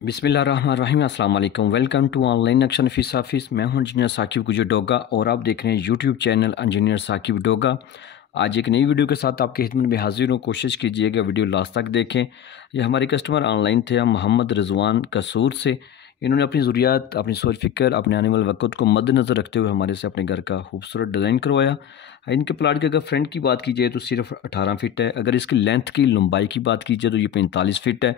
बिस्मिल्लाहिर्रहमानिर्रहीम अस्सलाम वालेकुम। वेलकम टू ऑनलाइन नक्शा नफीस ऑफिस। मैं हूं इंजीनियर साकिब गुजर डोगा और आप देख रहे हैं YouTube channel engineer Saqib Doga. आज एक नई वीडियो के साथ आपकी खिदमत में हाजिर हूँ। कोशिश कीजिएगा वीडियो लास्ट तक देखें। ये हमारे कस्टमर ऑनलाइन थे, हम मोहम्मद रिजवान कसूर से। इन्होंने अपनी ज़रूरियात, अपनी सोच फ़िक्र, अपने आने वाले वक़्त को मद्देनज़र रखते हुए हमारे से अपने घर का खूबसूरत डिज़ाइन करवाया। इनके प्लाट की अगर फ्रंट की बात की जाए तो सिर्फ 18 फ़ीट है। अगर इसकी लेंथ की लंबाई की बात की जाए तो ये 45 फ़ीट है।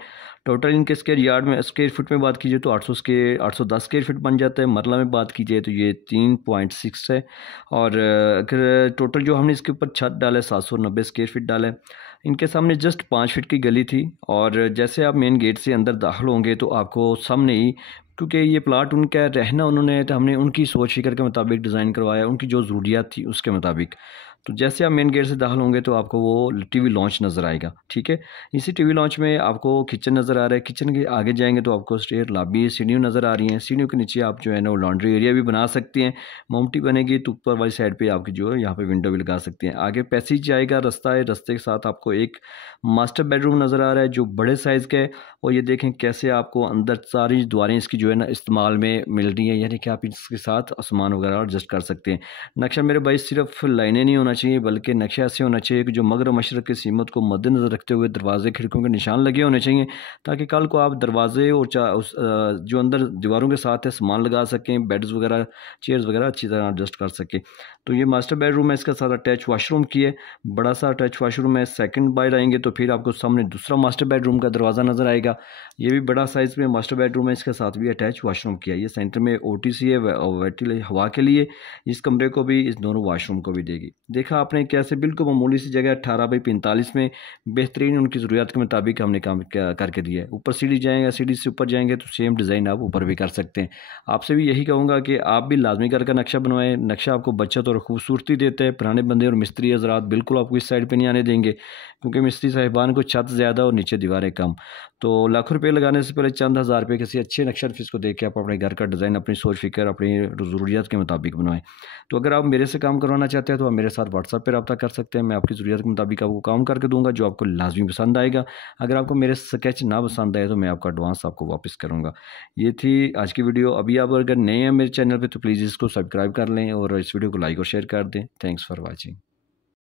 टोटल इनके स्क्वायर फुट में बात की जाए तो 810 स्क्वायर फीट बन जाता है। मरला में बात की जाए तो ये 3.6 है। और अगर टोटल जो हमने इसके ऊपर छत डाला है 790 स्क्वायर फीट डाला है। इनके सामने जस्ट 5 फीट की गली थी और जैसे आप मेन गेट से अंदर दाखिल होंगे तो आपको सामने ही, क्योंकि ये प्लाट उनका रहना उन्होंने, तो हमने उनकी सोच फिक्र के मुताबिक डिज़ाइन करवाया, उनकी जो ज़रूरियात थी उसके मुताबिक। तो जैसे आप मेन गेट से दाखिल होंगे तो आपको वो टीवी लॉन्च नज़र आएगा। ठीक है, इसी टीवी लॉन्च में आपको किचन नज़र आ रहा है। किचन के आगे जाएंगे तो आपको स्टेयर लॉबी सीढ़ियाँ नज़र आ रही हैं। सीढ़ियों के नीचे आप जो है ना वो लॉन्ड्री एरिया भी बना सकते हैं। मोमटी बनेगी तो ऊपर वाली साइड पे आपकी जो है यहाँ पे विंडो भी लगा सकते हैं। आगे पैसेज जाएगा, रास्ता है, रास्ते के साथ आपको एक मास्टर बेडरूम नज़र आ रहा है जो बड़े साइज़ का है। और ये देखें कैसे आपको अंदर सारी द्वारें इसकी जो है ना इस्तेमाल में मिल रही हैं, यानी कि आप इसके साथ आसमान वगैरह एडजस्ट कर सकते हैं। नक्शा मेरे भाई सिर्फ लाइनें नहीं होना चाहिए बल्कि नक्शा ऐसे होना चाहिए कि जो मगरब मशरक़ की सीमत को मद्देनज़र रखते हुए दरवाजे खिड़कियों के निशान लगे होने चाहिए, ताकि कल को आप दरवाजे और जो अंदर दीवारों के साथ है सामान लगा सकें, बेड्स वगैरह, चेयर्स वगैरह अच्छी तरह एडजस्ट कर सकें। तो ये मास्टर बेडरूम है, इसके साथ अटैच वाशरूम की है, बड़ा सा अटैच वाशरूम है। सेकंड बाइट आएंगे तो फिर आपको सामने दूसरा मास्टर बेडरूम का दरवाज़ा नज़र आएगा। ये भी बड़ा साइज़ में मास्टर बेडरूम है, इसके साथ भी अटैच वाशरूम किया है। ये सेंटर में ओटीसी है, वेंटिलेशन हवा के लिए। इस कमरे को भी, इस दोनों वाशरूम को भी देगी। देखा आपने कैसे बिल्कुल मामूली सी जगह 18x45 में बेहतरीन उनकी ज़रूरत के मुताबिक हमने काम करके दिया है। ऊपर सीढ़ी जाएंगे, सीढ़ी से ऊपर जाएंगे तो सेम डिज़ाइन आप ऊपर भी कर सकते हैं। आपसे भी यही कहूँगा कि आप भी लाजमी करके नक्शा बनवाएं। नक्शा आपको बचत और खूबसूरती देता है। पुराने बंदे और मिस्त्री हजरात बिल्कुल आपको इस साइड पर नहीं आने देंगे, क्योंकि मिस्त्री साहिबान को छत ज़्यादा और नीचे दीवारें कम। तो लाखों रुपये लगाने से पहले चंद हज़ार रुपये किसी अच्छे नक्शा नफीस को देख के आप अपने घर का डिज़ाइन अपनी सोच फिक्र अपनी ज़रूरियात के मुताबिक बनवाएं। तो अगर आप मेरे से काम करवाना चाहते हैं तो आप मेरे साथ व्हाट्सएप पर रब्ता कर सकते हैं। मैं आपकी ज़रूरियात के मुताबिक आपको काम करके दूंगा जो आपको लाजमी पसंद आएगा। अगर आपको मेरे स्केच ना पसंद आए तो मैं आपका एडवांस आपको वापस करूँगा। ये थी आज की वीडियो। अभी आप अगर नए हैं मेरे चैनल पर तो प्लीज़ इसको सब्सक्राइब कर लें और इस वीडियो को लाइक और शेयर कर दें। Thanks for watching.